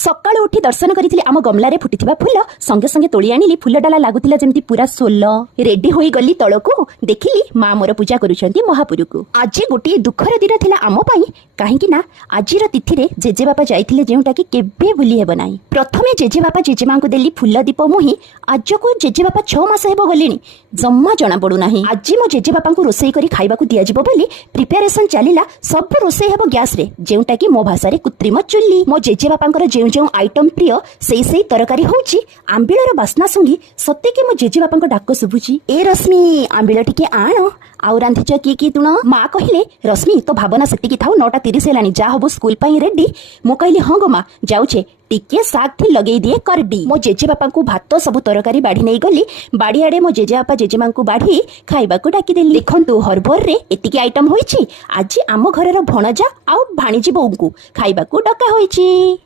सकाळू उठी दर्शन करिथिली आम गमलारे फुटिथिबा फुल संगे संगे तोଳି आनिली फुलडाला लागुतिला जेमती पूरा सोल रेडी होई गली तळकू देखिली मा मोर पूजा करूछंती महापुरुकु। आज गोटे दुखर दिन थिला आम पई काहेकि ना आजिर तिथि रे जेजे बापा जाइथिले जेउटा कि केबे भूली हेबो नाही। प्रथमे जेजे बापा जेजे मांको देली फुल दीप मोही आज को जेजे बापा 6 मास हेबो गलेनी जम्मा जना पडु नाही। आज मो जेजे बापा को रोसई करी खाइबाकू दिया जिवो बोली प्रिपरेशन चलिला सब रोसई हेबो गैस रे जेउटा कि मो भाषा रे कृत्रिम चुल्ली। मो जेजे बापा जो जो आइटम प्रिय से तरकारी होउची आंबिलर बास्ना सुंगी सत्ते के मो जेजे बापा डाक शुभुची ए रश्मि आंबिल टिके आण आउ रांधिच कि तुण माँ कहले रश्मि तो भावना सेतिकी थाउ 9:30 हेलानी जा हबो स्कूल पाई रेडी। मो कहली हां गो माँ जाउछे टिके साग थी लगे दिए करडी। मो जेजे बापा को भात सब तरकारी बाढ़ी नहीं गली बाड़ी आड़े मो जेजे बापा जेजे मां को बाढ़ी खाइबा को डाकी देली। देखंतु हरभर रे एतिकी आइटम होईची आज आम घरर भणजा आउ भाणीजी बोऊ को खाइबा को डका होईची।